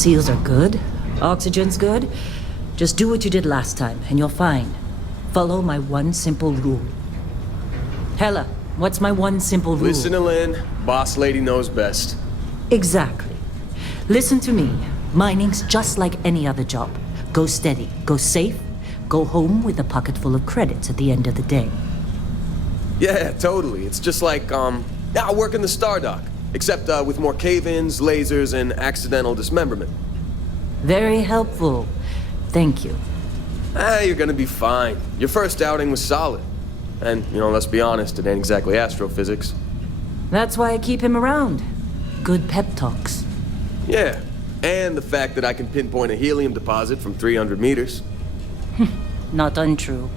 Seals are good. Oxygen's good. Just do what you did last time, and you're fine. Follow my one simple rule. Hella, what's my one simple rule? Listen to Lynn. Boss lady knows best. Exactly. Listen to me. Mining's just like any other job. Go steady, go safe, go home with a pocket full of credits at the end of the day. Yeah, totally. It's just like, I work in the Stardock. Except with more cave-ins, lasers, and accidental dismemberment. Very helpful. Thank you. You're gonna be fine. Your first outing was solid. And, let's be honest, it ain't exactly astrophysics. That's why I keep him around. Good pep talks. Yeah, and the fact that I can pinpoint a helium deposit from 300 meters. Not untrue.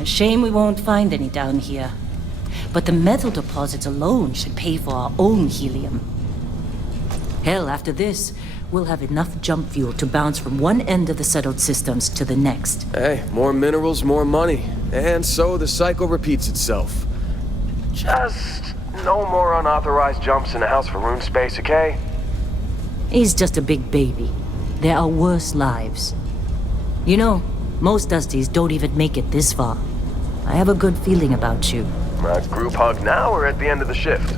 A shame we won't find any down here. But the metal deposits alone should pay for our own helium. Hell, after this, we'll have enough jump fuel to bounce from one end of the settled systems to the next. Hey, more minerals, more money. And so the cycle repeats itself. Just no more unauthorized jumps in the house for rune space, okay? He's just a big baby. There are worse lives. Most Dusties don't even make it this far. I have a good feeling about you. A group hug now or at the end of the shift?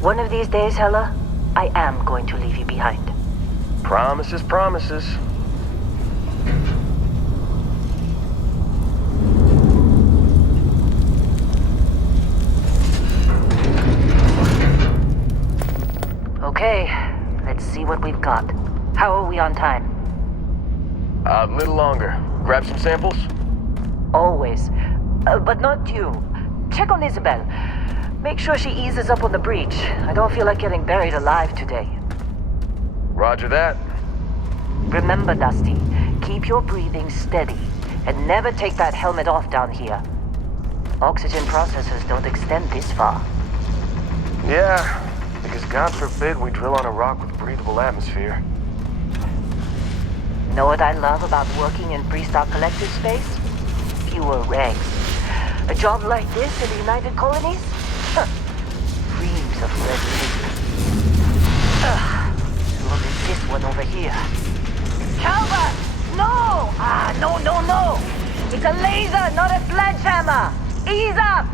One of these days, Hella, I am going to leave you behind. Promises, promises. Okay, let's see what we've got. How are we on time? A little longer. Grab some samples? Always. But not you. Check on Isabel. Make sure she eases up on the breach. I don't feel like getting buried alive today. Roger that. Remember, Dusty, keep your breathing steady and never take that helmet off down here. Oxygen processors don't extend this far. Yeah, because God forbid we drill on a rock with breathable atmosphere. Know what I love about working in Freestar Collective space? Fewer regs. A job like this in the United Colonies? Reams of red tape. Look at this one over here. Calvert! No! No! It's a laser, not a sledgehammer! Ease up!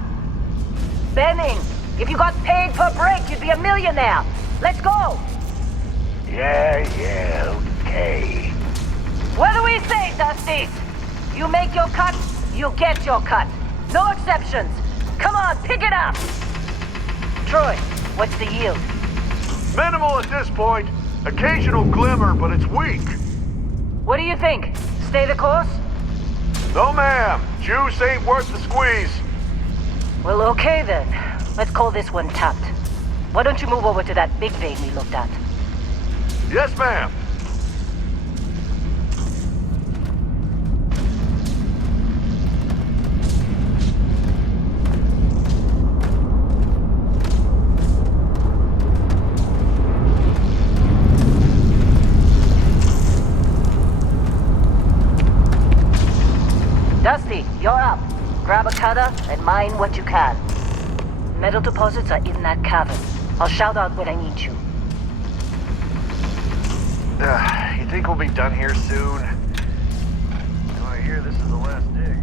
Benning, if you got paid per break, you'd be a millionaire. Let's go! Yeah, okay. What do we say, Dusty? You make your cut, you get your cut. No exceptions. Come on, pick it up! Troy, what's the yield? Minimal at this point. Occasional glimmer, but it's weak. What do you think? Stay the course? No, ma'am. Juice ain't worth the squeeze. Well, okay then. Let's call this one tapped. Why don't you move over to that big vein we looked at? Yes, ma'am. Dusty, you're up. Grab a cutter and mine what you can. Metal deposits are in that cavern. I'll shout out when I need you. You think we'll be done here soon? I hear this is the last dig.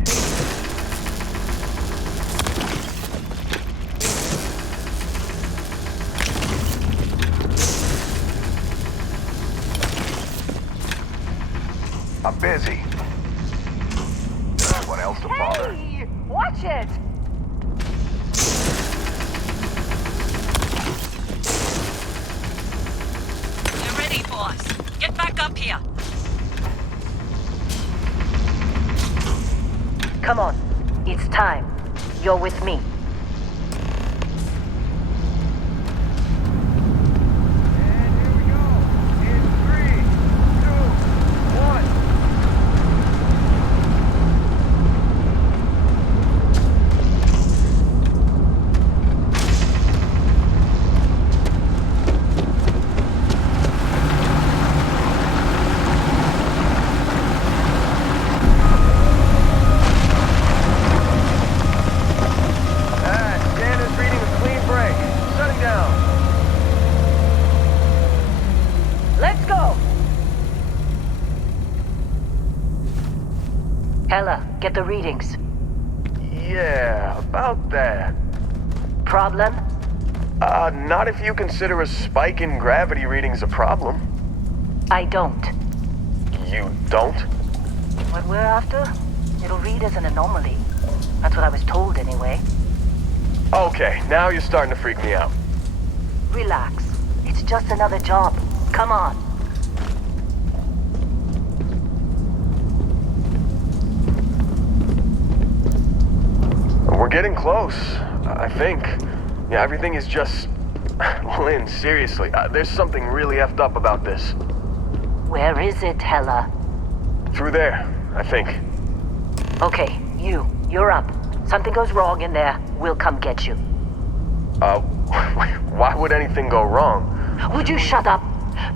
I'm busy. What else to bother? Hey! Watch it! You're ready, boss. Get back up here. Come on. It's time. You're with me. Hella, get the readings. Yeah, about that. Problem? Not if you consider a spike in gravity readings a problem. I don't. You don't? What we're after? It'll read as an anomaly. That's what I was told anyway. Okay, now you're starting to freak me out. Relax. It's just another job. Come on. We're getting close, I think. Yeah, everything is just... Lynn, seriously, there's something really effed up about this. Where is it, Hella? Through there, I think. Okay, you're up. Something goes wrong in there, we'll come get you. Why would anything go wrong? Would you shut up?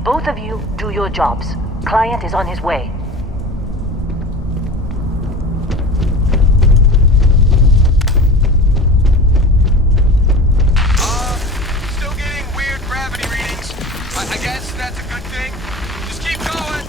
Both of you do your jobs. Client is on his way. Still getting weird gravity readings. I guess that's a good thing. Just keep going.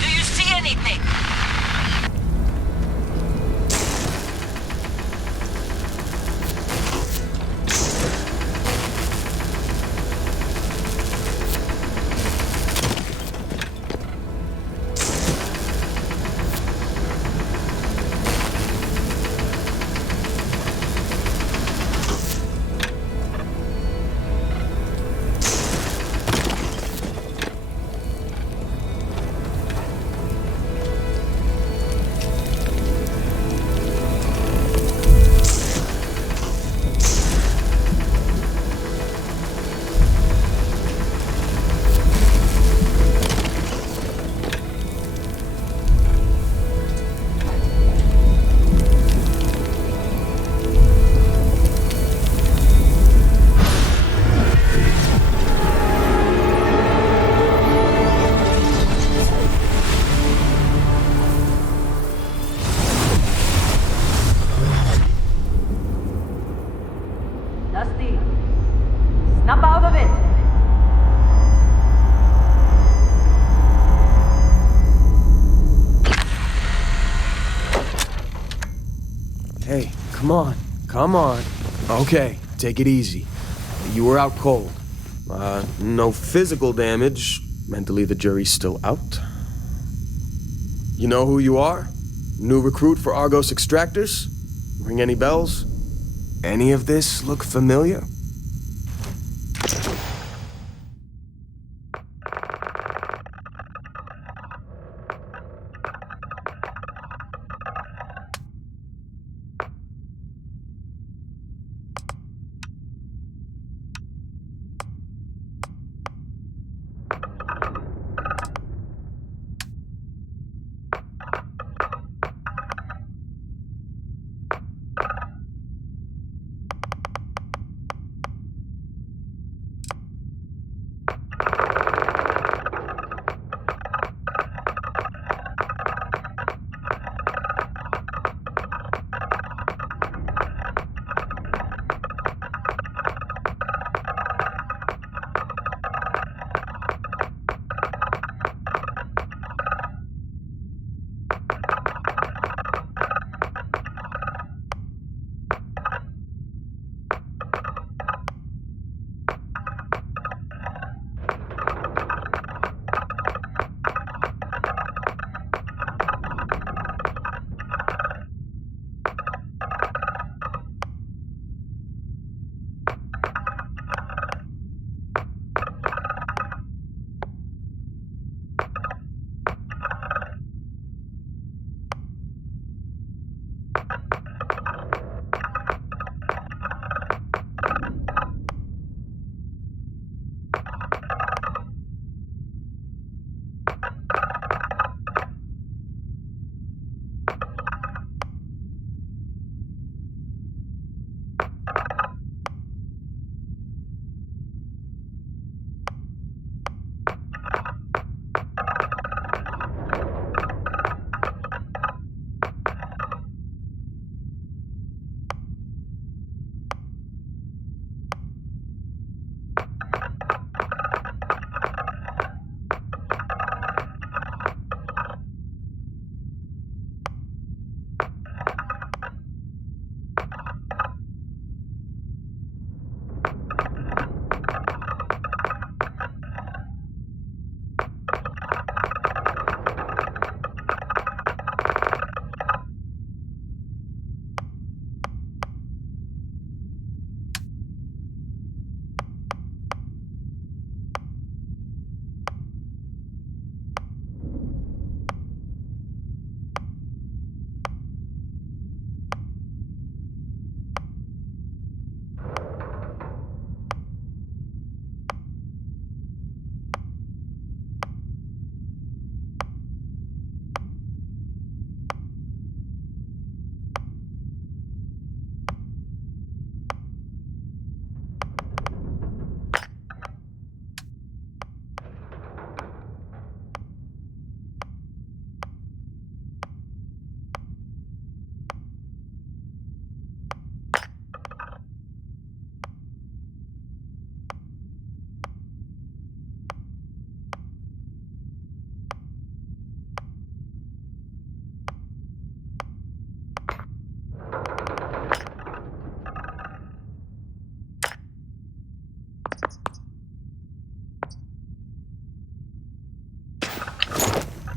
Do you see anything? Dusty, snap out of it! Hey, come on. Come on. Okay, take it easy. You were out cold. No physical damage. Mentally, the jury's still out. You know who you are? New recruit for Argos Extractors? Ring any bells? Any of this look familiar?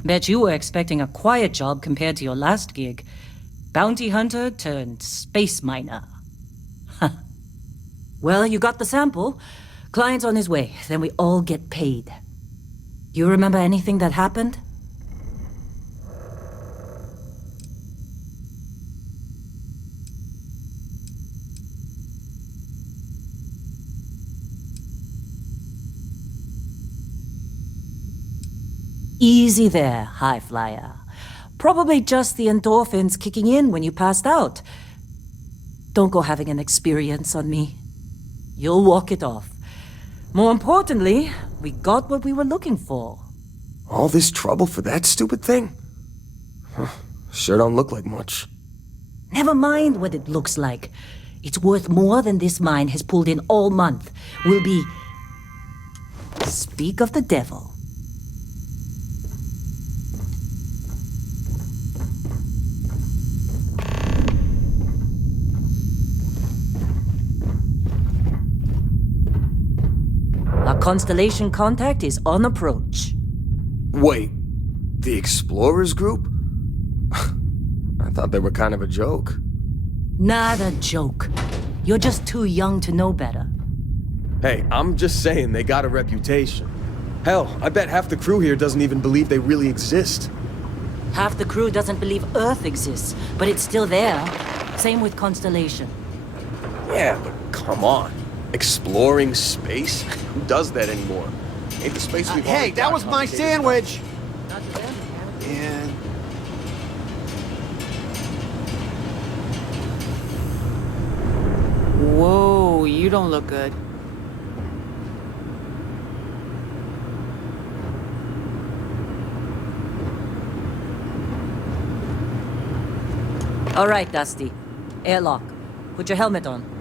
Bet you were expecting a quiet job compared to your last gig. Bounty hunter turned space miner. Huh. Well, you got the sample. Client's on his way, then we all get paid. You remember anything that happened? Easy there, high flyer. Probably just the endorphins kicking in when you passed out. Don't go having an experience on me. You'll walk it off. More importantly, we got what we were looking for. All this trouble for that stupid thing? Huh. Sure don't look like much. Never mind what it looks like. It's worth more than this mine has pulled in all month. We'll be... Speak of the devil. Our constellation contact is on approach. Wait, the Explorers group? I thought they were kind of a joke. Not a joke. You're just too young to know better. Hey, I'm just saying they got a reputation. Hell, I bet half the crew here doesn't even believe they really exist. Half the crew doesn't believe Earth exists, but it's still there. Same with Constellation. Yeah, but come on. Exploring space? Who does that anymore? Ain't the space we've Hey, already that got was my complicated sandwich! Not to them. And... Whoa, you don't look good. All right, Dusty. Airlock. Put your helmet on.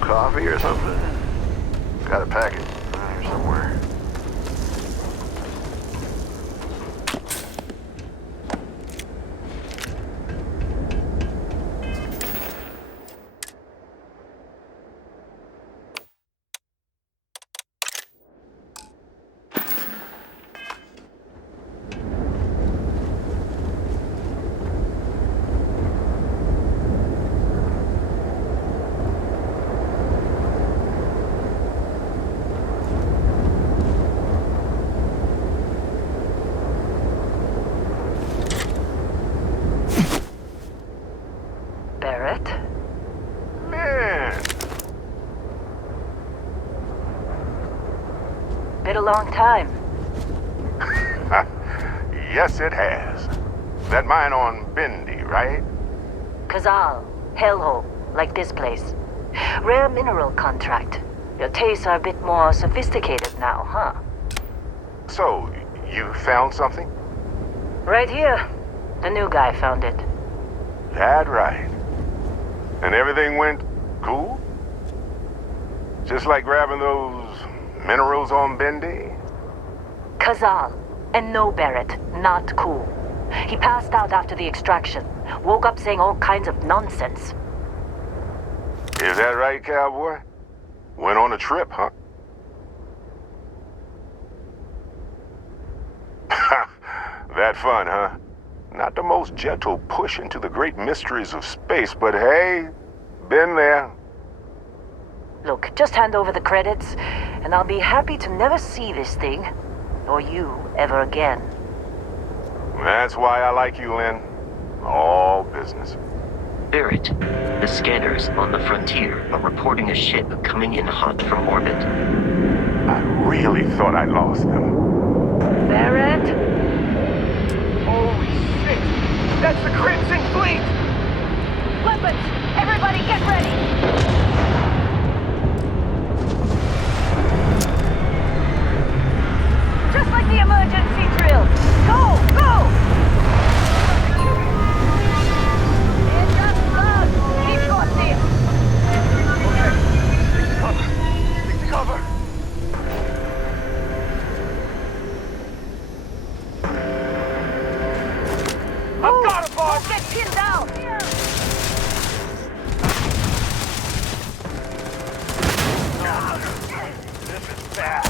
Coffee or something? Got a packet around here somewhere. Been a long time. Yes, it has. That mine on Bendy, right? Kazal, hellhole, like this place. Rare mineral contract. Your tastes are a bit more sophisticated now, huh? So, you found something? Right here. The new guy found it. That right. And everything went cool? Just like grabbing those minerals on Bendy? Kazal, and no Barrett, not cool. He passed out after the extraction. Woke up saying all kinds of nonsense. Is that right, cowboy? Went on a trip, huh? That fun, huh? Not the most gentle push into the great mysteries of space, but hey, been there. Look, just hand over the credits, and I'll be happy to never see this thing, or you, ever again. That's why I like you, Lynn. All business. Barrett, the scanners on the frontier are reporting a ship coming in hot from orbit. I really thought I lost them. Barrett? Holy shit! That's the Crimson Fleet! Weapons! Everybody get ready! Just like the emergency drill! Go! Go! It just blood! Keep got this! Okay, stick to cover. Stick to cover. I've got a boss! Don't get pinned down! This is bad.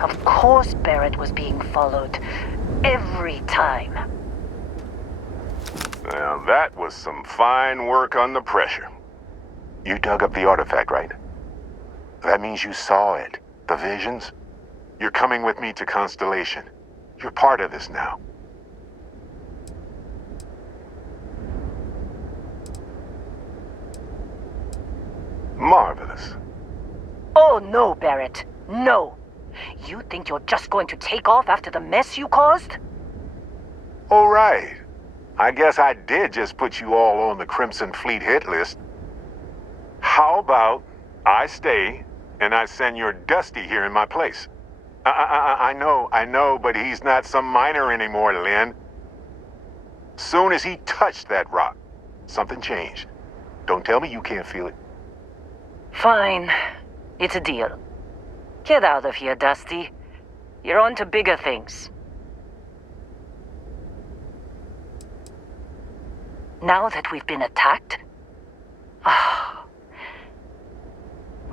Of course Barrett was being followed. Every time. Now that was some fine work under pressure. You dug up the artifact, right? That means you saw it. The visions? You're coming with me to Constellation. You're part of this now. Marvelous. Oh no, Barrett. No. You think you're just going to take off after the mess you caused? All right. I guess I did just put you all on the Crimson Fleet hit list. How about I stay and I send your Dusty here in my place? I know, but he's not some miner anymore, Lynn. Soon as he touched that rock, something changed. Don't tell me you can't feel it. Fine. It's a deal. Get out of here, Dusty. You're on to bigger things. Now that we've been attacked,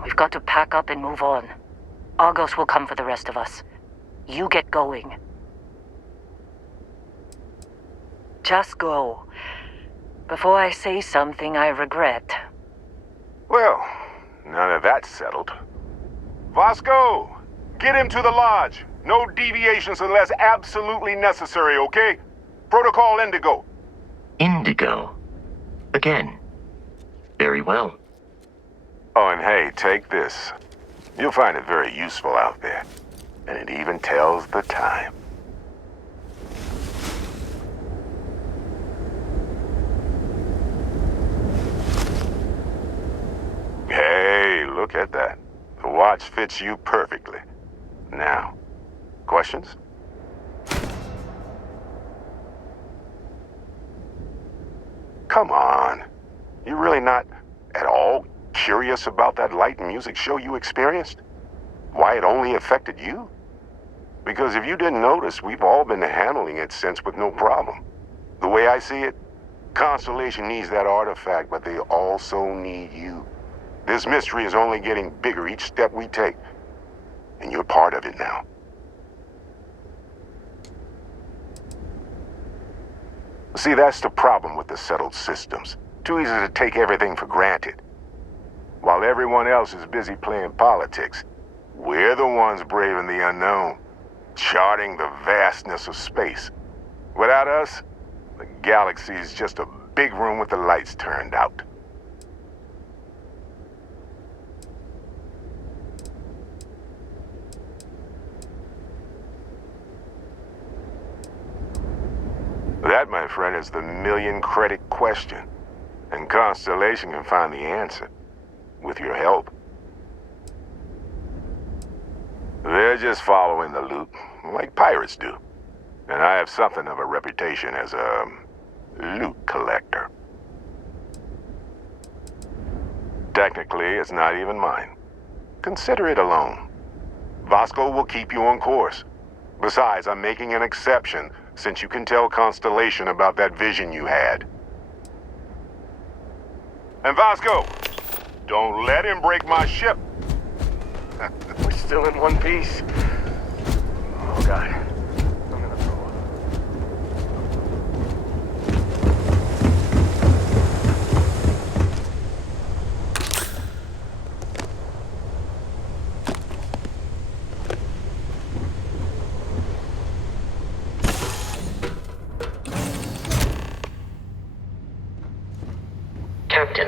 we've got to pack up and move on. Argos will come for the rest of us. You get going. Just go. Before I say something I regret. Well, now that that's settled. Vasco, get him to the lodge. No deviations unless absolutely necessary, okay? Protocol Indigo. Indigo. Again. Very well. Oh, and hey, take this. You'll find it very useful out there. And it even tells the time. Hey, look at that. The watch fits you perfectly. Now, questions? Come on. You're really not at all curious about that light and music show you experienced? Why it only affected you? Because if you didn't notice, we've all been handling it since with no problem. The way I see it, Constellation needs that artifact, but they also need you. This mystery is only getting bigger each step we take, and you're part of it now. See, that's the problem with the settled systems. Too easy to take everything for granted. While everyone else is busy playing politics, we're the ones braving the unknown, charting the vastness of space. Without us, the galaxy is just a big room with the lights turned out. That, my friend, is the million-credit question. And Constellation can find the answer. With your help. They're just following the loot, like pirates do. And I have something of a reputation as a loot collector. Technically, it's not even mine. Consider it a loan. Vasco will keep you on course. Besides, I'm making an exception since you can tell Constellation about that vision you had. And Vasco, don't let him break my ship. We're still in one piece. Oh, God. I'm gonna throw up. Captain,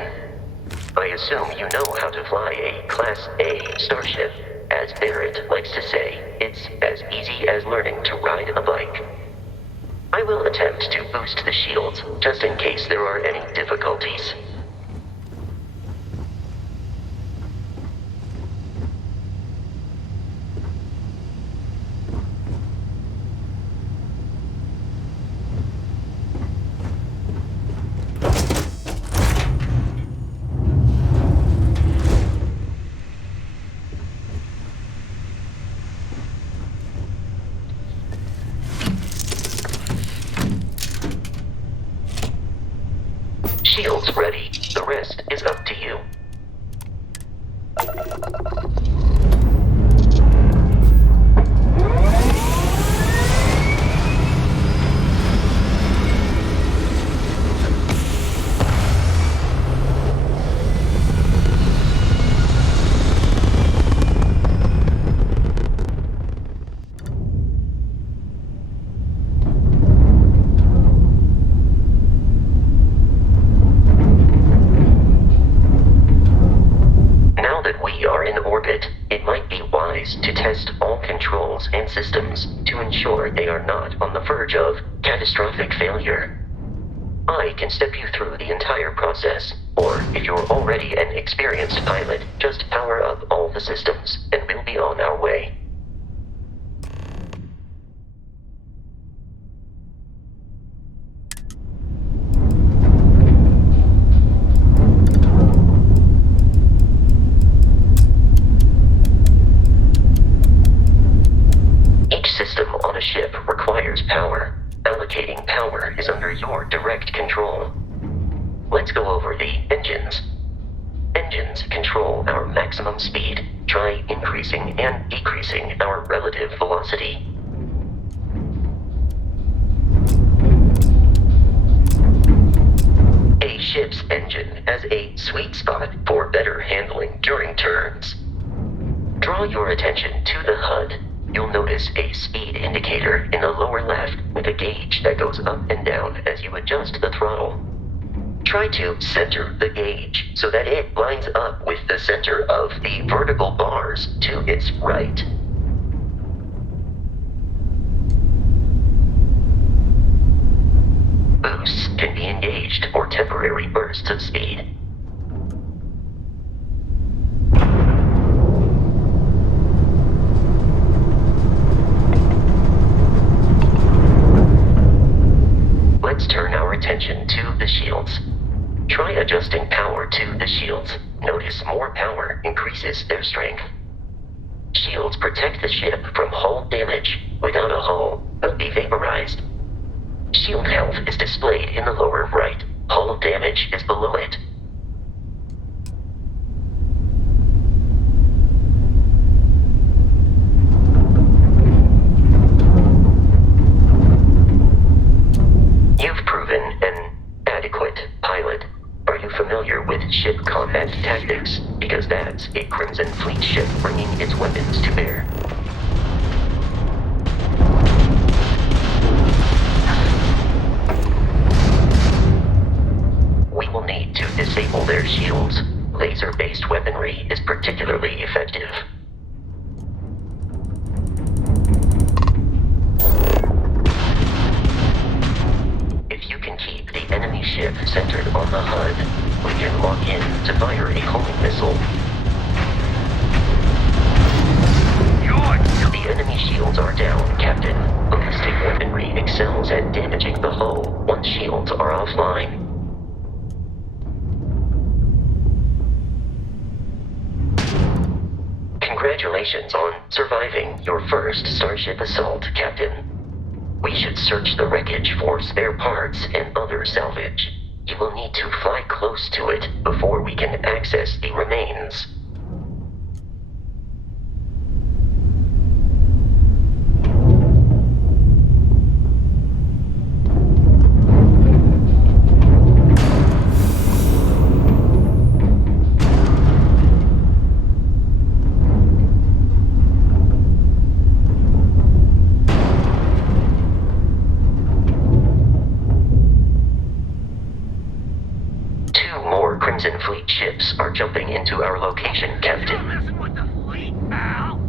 I assume you know how to fly a Class A starship. As Barrett likes to say, it's as easy as learning to ride a bike. I will attempt to boost the shields, just in case there are any difficulties. Shields ready. The rest is up to you. To test all controls and systems to ensure they are not on the verge of catastrophic failure. I can step you through the entire process, or if you're already an experienced pilot, just power up all the systems, and we'll be on our way. Ship requires power. Allocating power is under your direct control. Let's go over the engines. Engines control our maximum speed. Try increasing and decreasing our relative velocity. A ship's engine has a sweet spot for better handling during turns. Draw your attention to the HUD. You'll notice a speed indicator in the lower left with a gauge that goes up and down as you adjust the throttle. Try to center the gauge so that it lines up with the center of the vertical bars to its right. Boosts can be engaged for temporary bursts of speed. notice more power increases their strength. Shields protect the ship from hull damage without a hull, but be vaporized. Shield health is displayed in the lower right. Hull damage is below it. You've proven an adequate pilot. Are you familiar with ship combat tactics? Because that's a Crimson Fleet ship bringing its weapons to bear. We will need to disable their shields. Laser-based weaponry is particularly effective. If you can keep the enemy ship centered on the HUD, we can lock in to fire a homing missile. The enemy shields are down, Captain. Ballistic weaponry excels at damaging the hull once shields are offline. Congratulations on surviving your first Starship assault, Captain. We should search the wreckage for spare parts and other salvage. You will need to fly close to it before we can access the remains. Crimson Fleet ships are jumping into our location, Captain. Messing with the fleet, pal.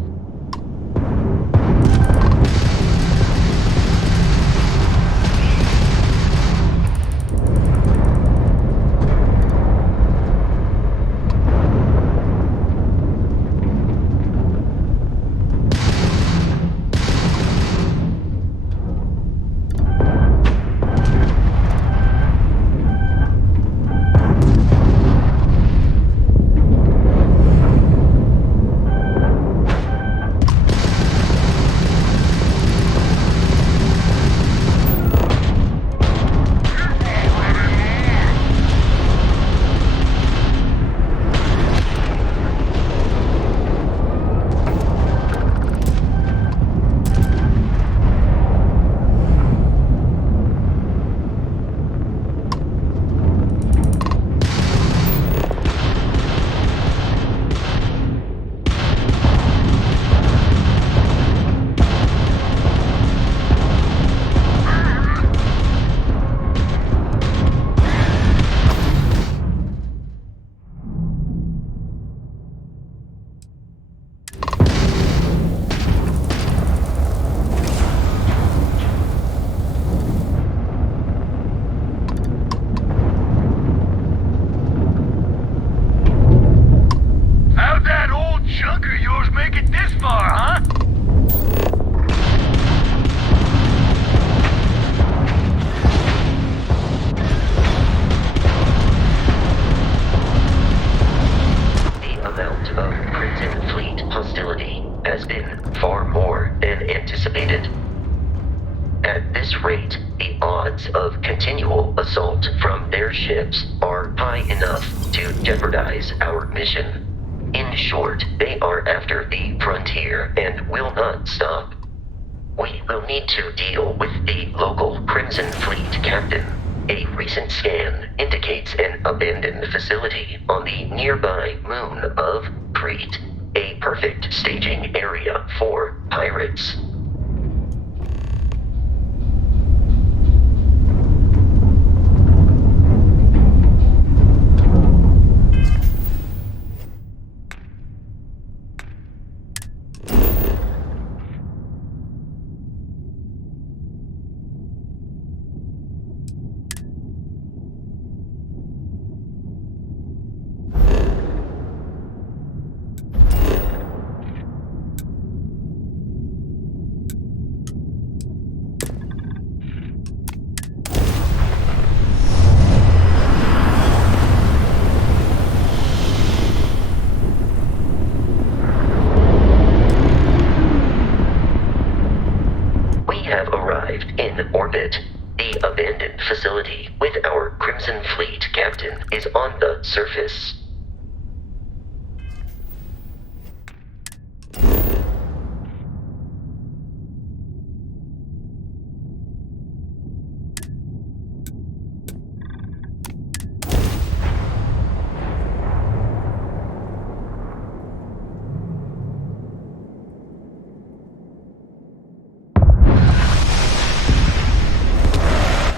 of continual assault from their ships are high enough to jeopardize our mission. In short, they are after the frontier and will not stop. We will need to deal with the local Crimson Fleet captain. A recent scan indicates an abandoned facility on the nearby moon of Crete, a perfect staging area for pirates. facility with our Crimson Fleet captain is on the surface.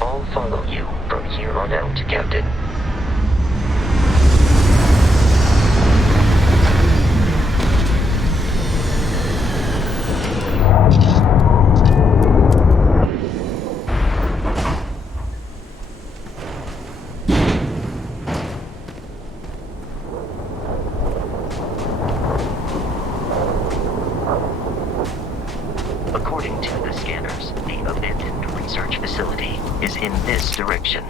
I'll follow you from here on out, Captain. According to the scanners, the abandoned research facility is in this direction.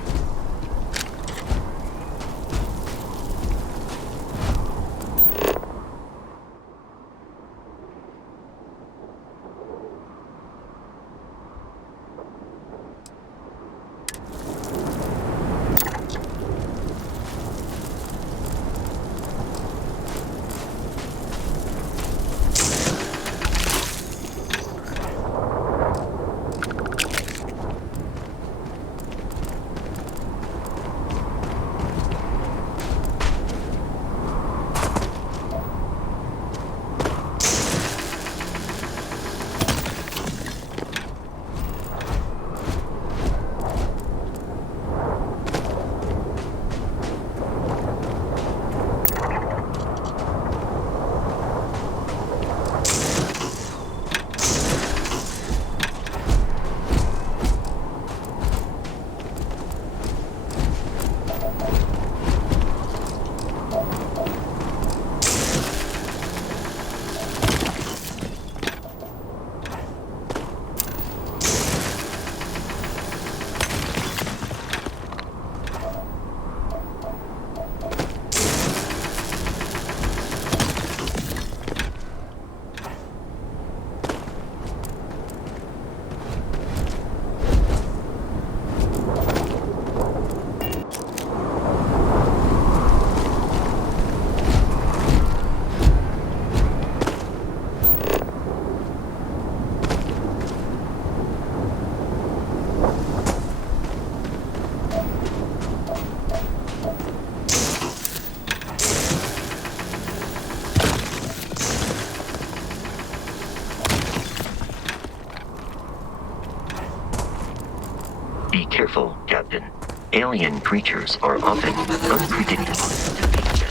Be careful, Captain. Alien creatures are often unpredictable to nature.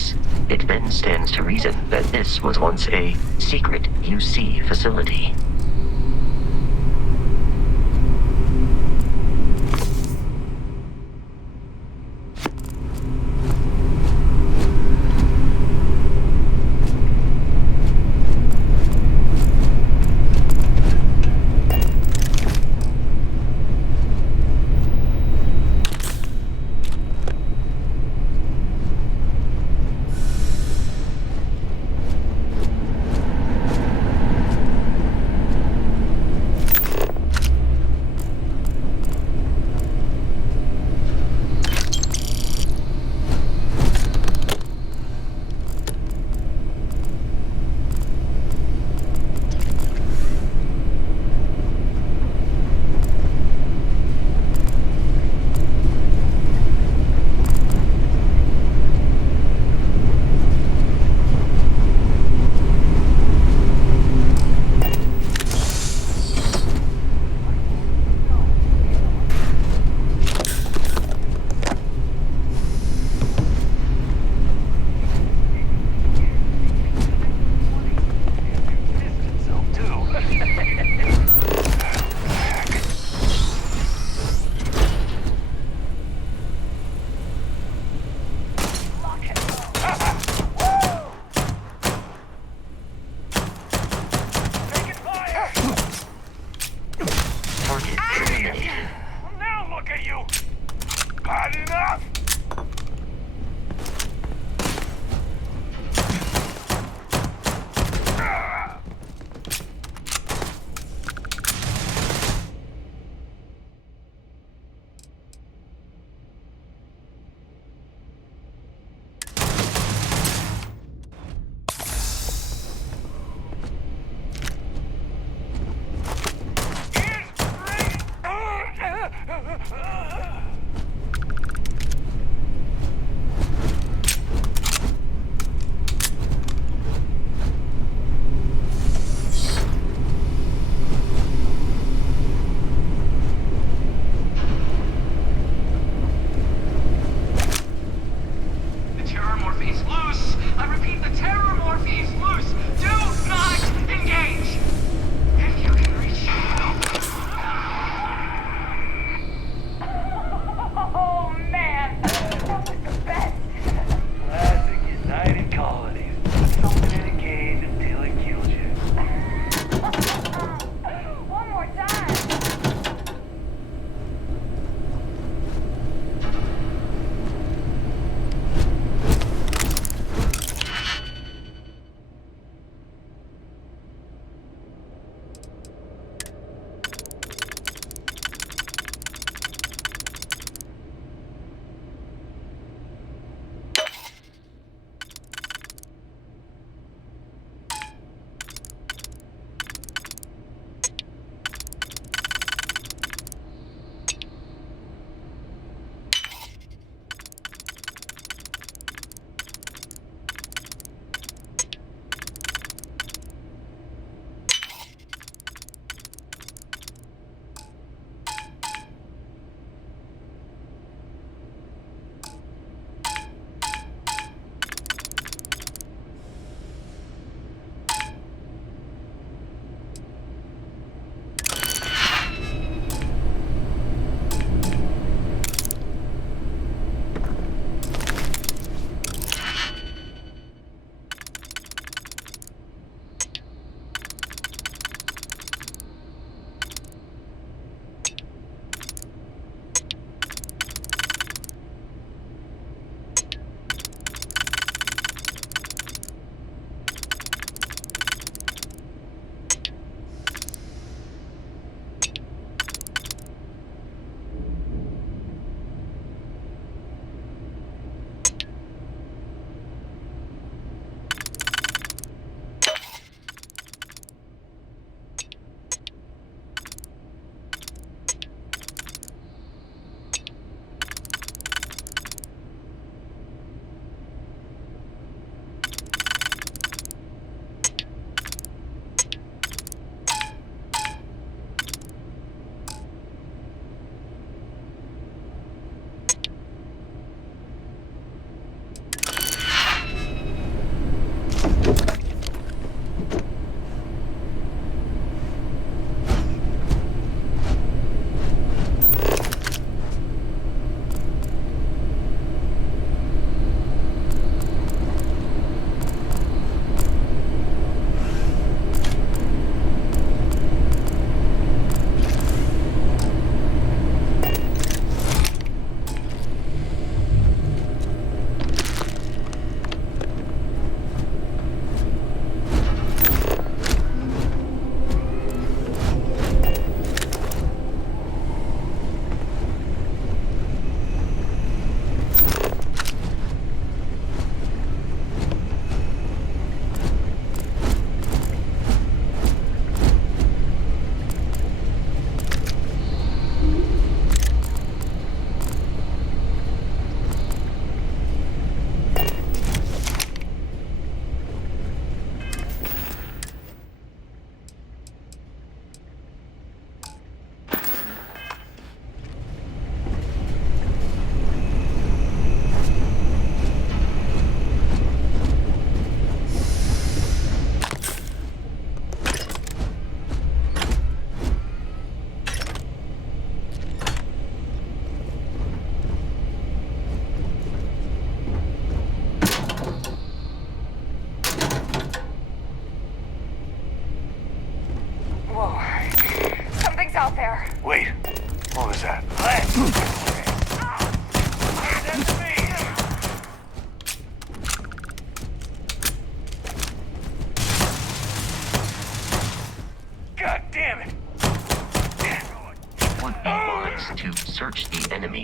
space. It then stands to reason that this was once a secret UC facility.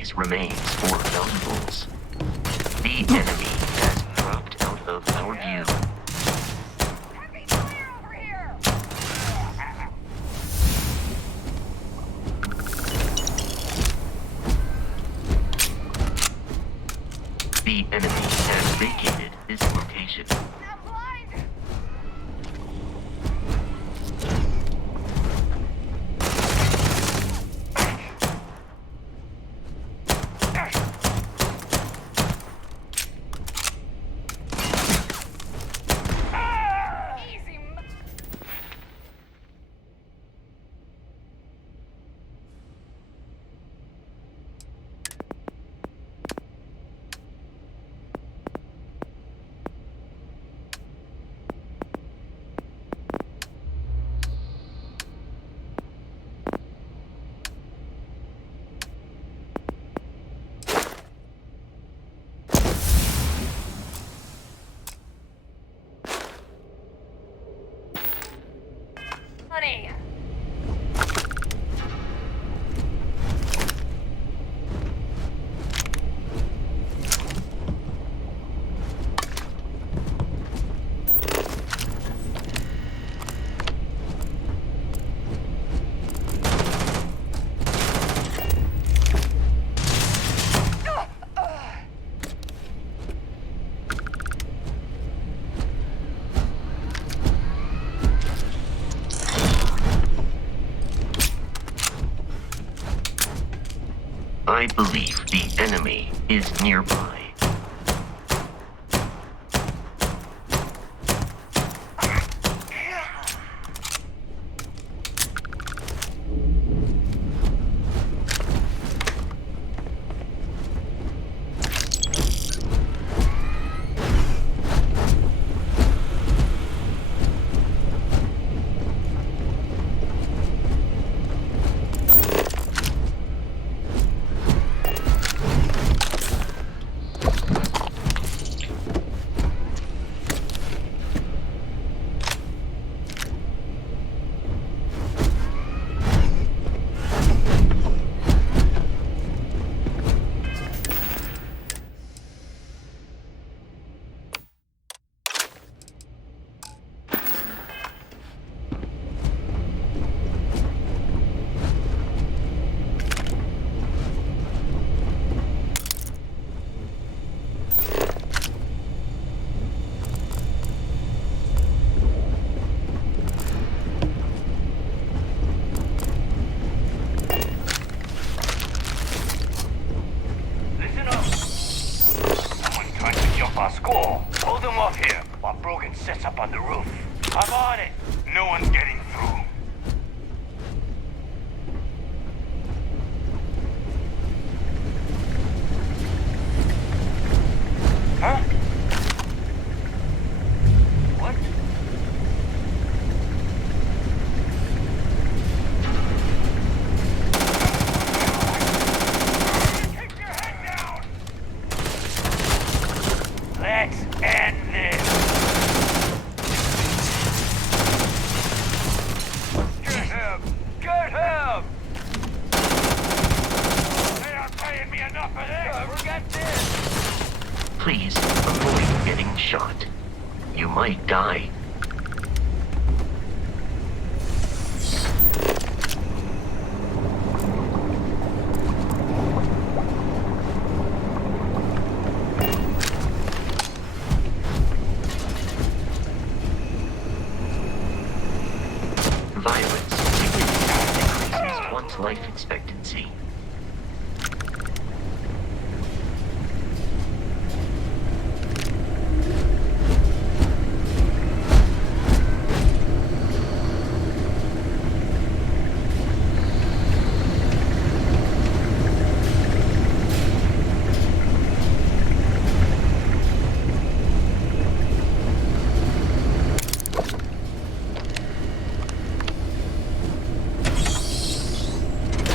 space remains for valuables. The enemy has dropped out of our view. Heavy fire over here! The enemy has vacated this location. I'm blind! Easy, honey. I believe the enemy is nearby. Listen up! Someone tried to jump our school. Hold them off here while Brogan sets up on the roof. I'm on it. No one's getting through. Huh? What? Keep your head down! Let's end this! Get him! Get him! They aren't paying me enough for this! Forget this! Please avoid getting shot. You might die. Violence increases one's life expectancy.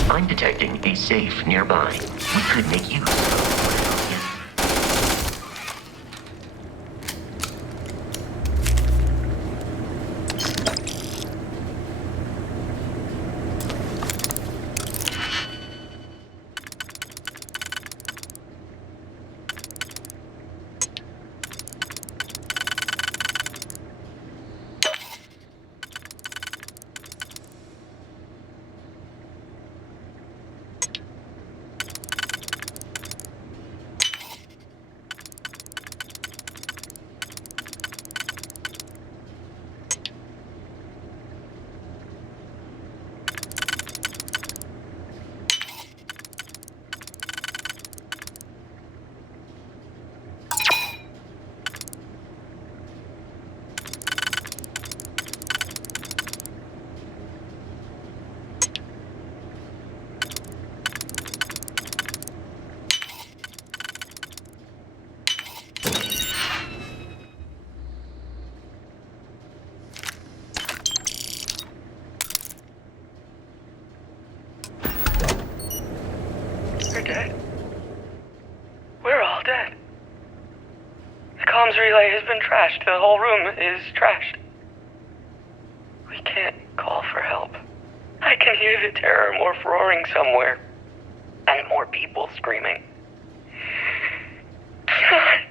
I'm detecting a safe nearby. We could make use of it. Way has been trashed. The whole room is trashed. We can't call for help. I can hear the terror morph roaring somewhere. And more people screaming. God.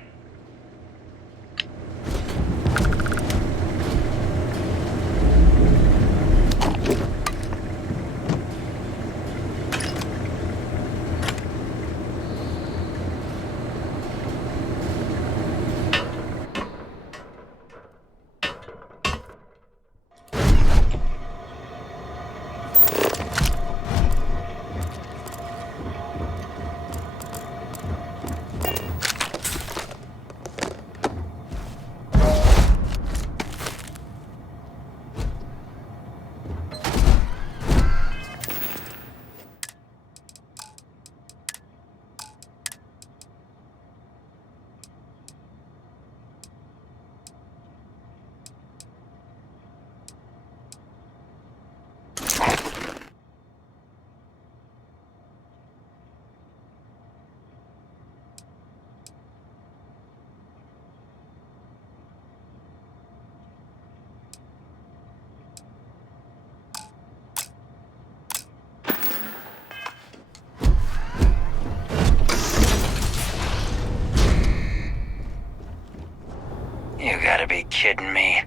You gotta be kidding me.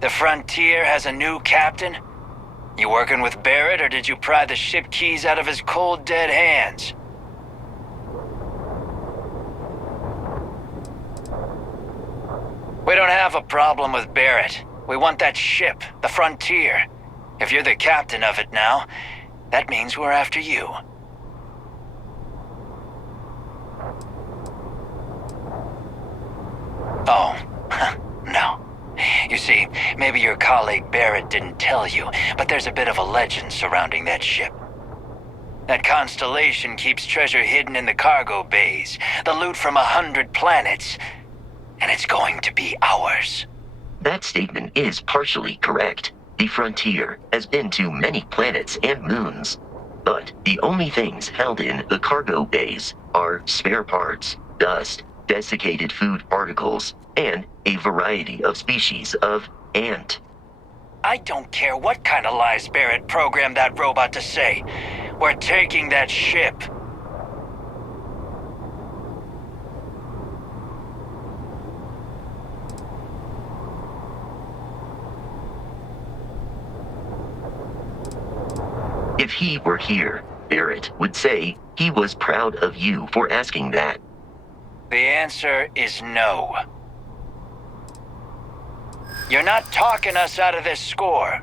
The Frontier has a new captain? You working with Barrett, or did you pry the ship keys out of his cold, dead hands? We don't have a problem with Barrett. We want that ship, the Frontier. If you're the captain of it now, that means we're after you. Oh, no. You see, maybe your colleague Barrett didn't tell you, but there's a bit of a legend surrounding that ship. That constellation keeps treasure hidden in the cargo bays, the loot from 100 planets, and it's going to be ours. That statement is partially correct. The Frontier has been to many planets and moons, but the only things held in the cargo bays are spare parts, dust, desiccated food particles, and a variety of species of ant. I don't care what kind of lies Barrett programmed that robot to say. We're taking that ship. If he were here, Barrett would say he was proud of you for asking that. The answer is no. You're not talking us out of this score.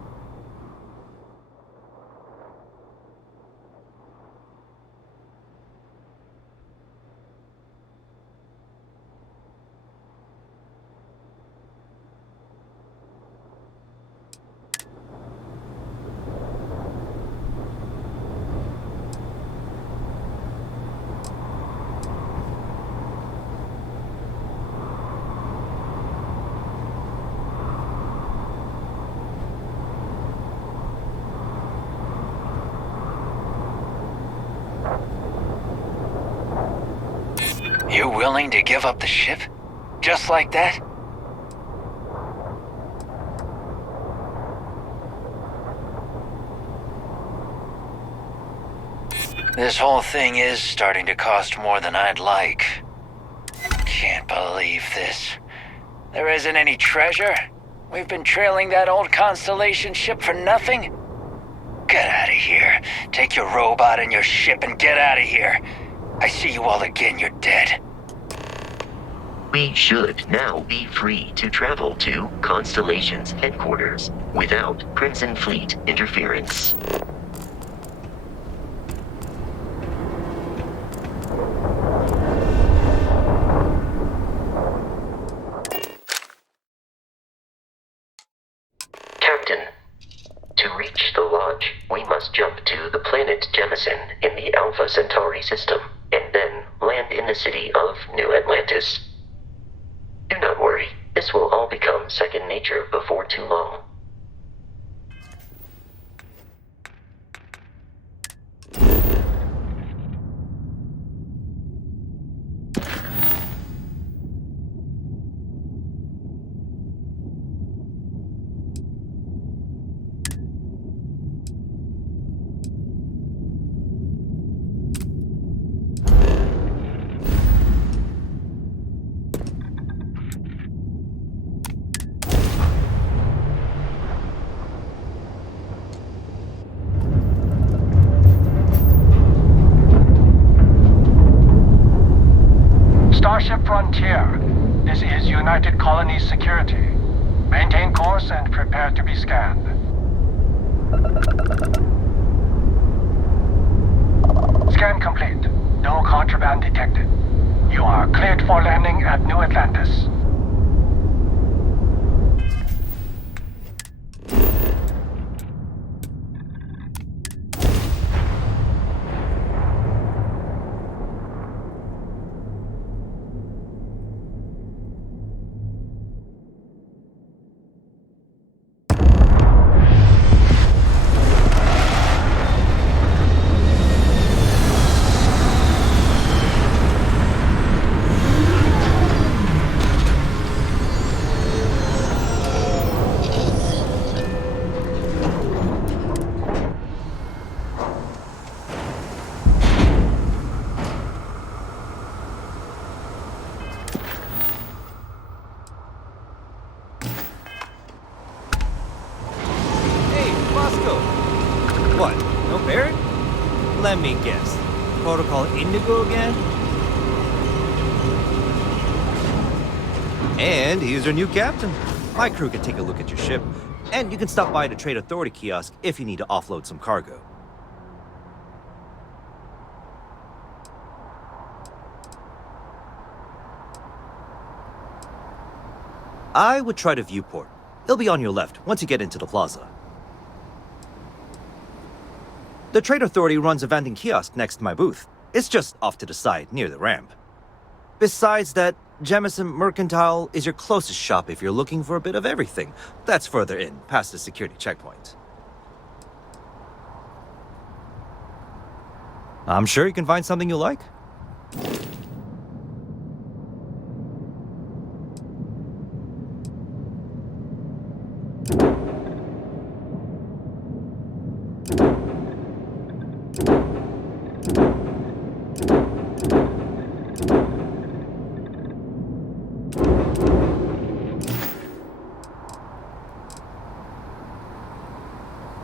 You willing to give up the ship? Just like that? This whole thing is starting to cost more than I'd like. Can't believe this. There isn't any treasure? We've been trailing that old Constellation ship for nothing? Get out of here. Take your robot and your ship and get out of here. I see you all again, you're dead. We should now be free to travel to Constellation's headquarters without Crimson Fleet interference. Captain, to reach the Lodge, we must jump to the planet Jemison in the Alpha Centauri system, and then land in the city of New Atlantis. Do not worry, this will all become second nature before too long. United Colonies security. Maintain course and prepare to be scanned. Scan complete. No contraband detected. You are cleared for landing at New Atlantis. What? No Barrett? Let me guess. Protocol Indigo again? And he's your new captain. My crew can take a look at your ship, and you can stop by the Trade Authority kiosk if you need to offload some cargo. I would try the viewport. It'll be on your left once you get into the plaza. The Trade Authority runs a vending kiosk next to my booth. It's just off to the side, near the ramp. Besides that, Jemison Mercantile is your closest shop if you're looking for a bit of everything. That's further in, past the security checkpoint. I'm sure you can find something you like.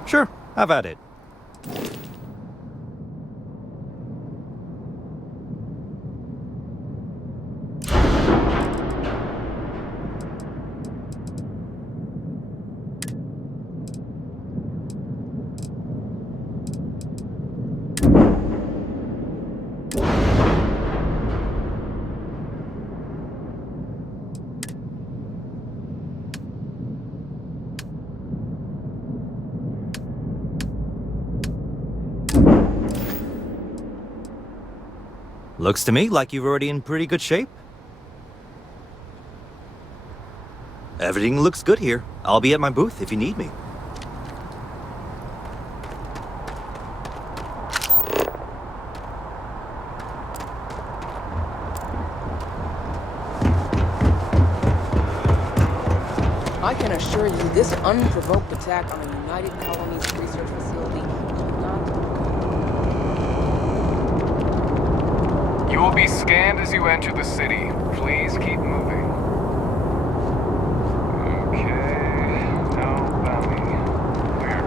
Sure, have at it. Looks to me like you're already in pretty good shape. Everything looks good here. I'll be at my booth if you need me. I can assure you this unprovoked attack on a United Colonies research facility will not... You will be scanned as you enter the city. Please keep moving. Okay. No bounty. Where?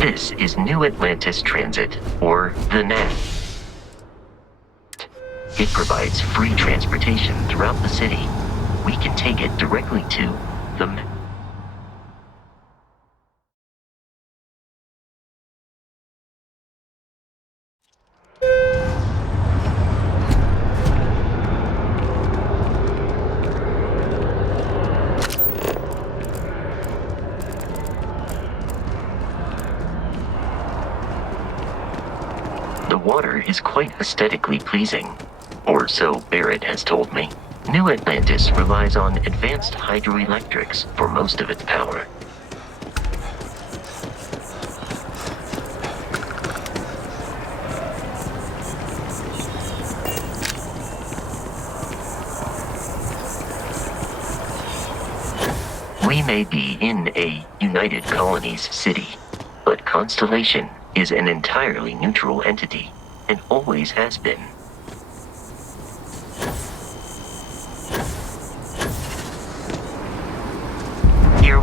This is New Atlantis Transit, or the NAT. It provides free transportation throughout the city. We can take it directly to the The water is quite aesthetically pleasing, or so Barrett has told me. New Atlantis relies on advanced hydroelectrics for most of its power. We may be in a United Colonies city, but Constellation is an entirely neutral entity, and always has been.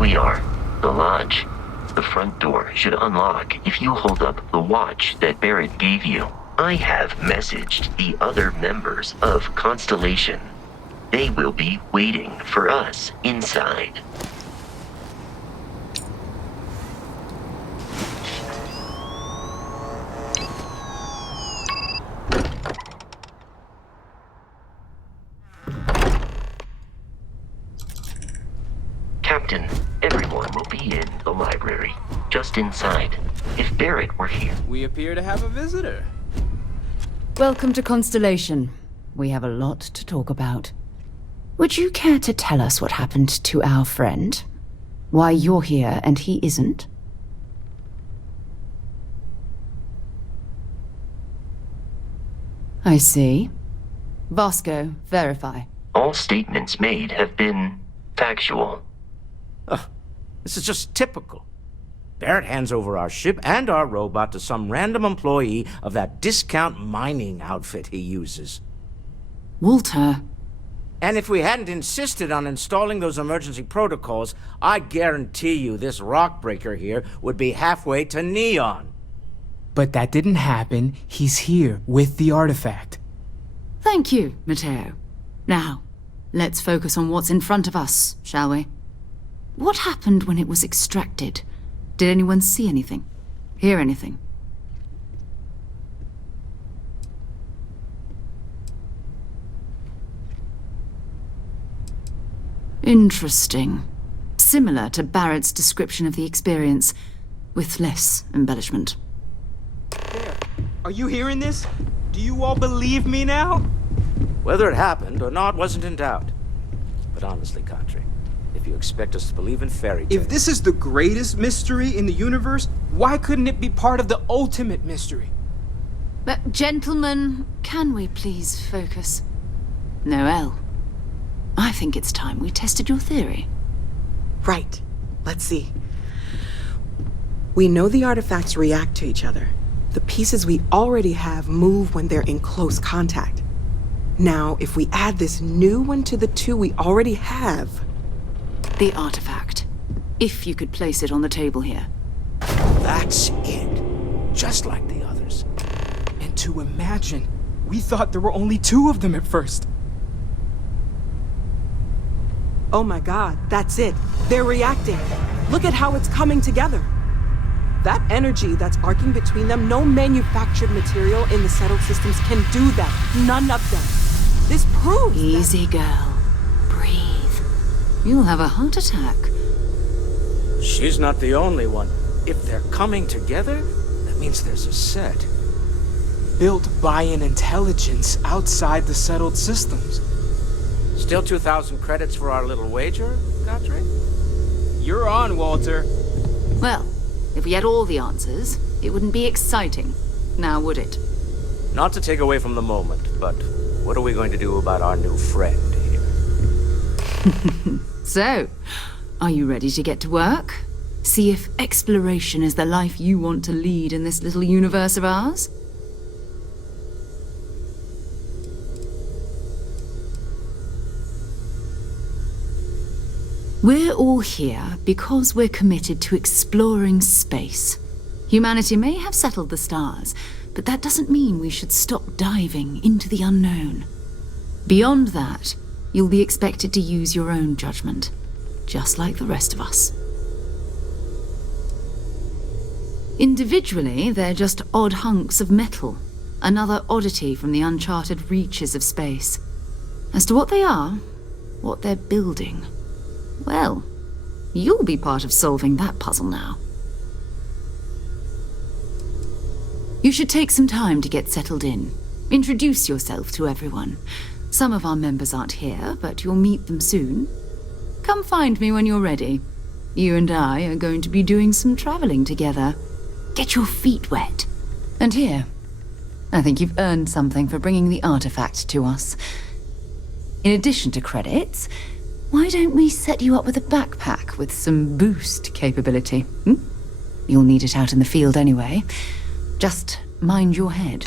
we are. The lodge. The front door should unlock if you hold up the watch that Barrett gave you. I have messaged the other members of Constellation. They will be waiting for us inside. Captain, everyone will be in the library, just inside. If Barrett were here... We appear to have a visitor. Welcome to Constellation. We have a lot to talk about. Would you care to tell us what happened to our friend? Why you're here and he isn't? I see. Vasco, verify. All statements made have been factual. This is just typical. Barrett hands over our ship and our robot to some random employee of that discount mining outfit he uses. Walter. And if we hadn't insisted on installing those emergency protocols, I guarantee you this rock breaker here would be halfway to Neon. But that didn't happen. He's here with the artifact. Thank you, Matteo. Now, let's focus on what's in front of us, shall we? What happened when it was extracted? Did anyone see anything? Hear anything? Interesting. Similar to Barrett's description of the experience, with less embellishment. There. Are you hearing this? Do you all believe me now? Whether it happened or not wasn't in doubt. But honestly, Country, if you expect us to believe in fairy tales... If this is the greatest mystery in the universe, why couldn't it be part of the ultimate mystery? But, gentlemen, can we please focus? Noelle, I think it's time we tested your theory. Right. Let's see. We know the artifacts react to each other. The pieces we already have move when they're in close contact. Now, if we add this new one to the two we already have... The artifact. If you could place it on the table here. That's it. Just like the others. And to imagine, we thought there were only 2 of them at first. Oh my god, that's it. They're reacting. Look at how it's coming together. That energy that's arcing between them, no manufactured material in the settled systems can do that. None of them. This proves Easy, girl. Breathe. You'll have a heart attack. She's not the only one. If they're coming together, that means there's a set. Built by an intelligence outside the settled systems. Still 2,000 credits for our little wager, Godfrey? You're on, Walter. Well, if we had all the answers, it wouldn't be exciting. Now, would it? Not to take away from the moment, but what are we going to do about our new friend here? So, are you ready to get to work? See if exploration is the life you want to lead in this little universe of ours? We're all here because we're committed to exploring space. Humanity may have settled the stars, but that doesn't mean we should stop diving into the unknown. Beyond that, you'll be expected to use your own judgment, just like the rest of us. Individually, they're just odd hunks of metal, another oddity from the uncharted reaches of space. As to what they are, what they're building, well, you'll be part of solving that puzzle now. You should take some time to get settled in. Introduce yourself to everyone. Some of our members aren't here, but you'll meet them soon. Come find me when you're ready. You and I are going to be doing some traveling together. Get your feet wet. And here, I think you've earned something for bringing the artifact to us. In addition to credits, why don't we set you up with a backpack with some boost capability? You'll need it out in the field anyway. Just mind your head.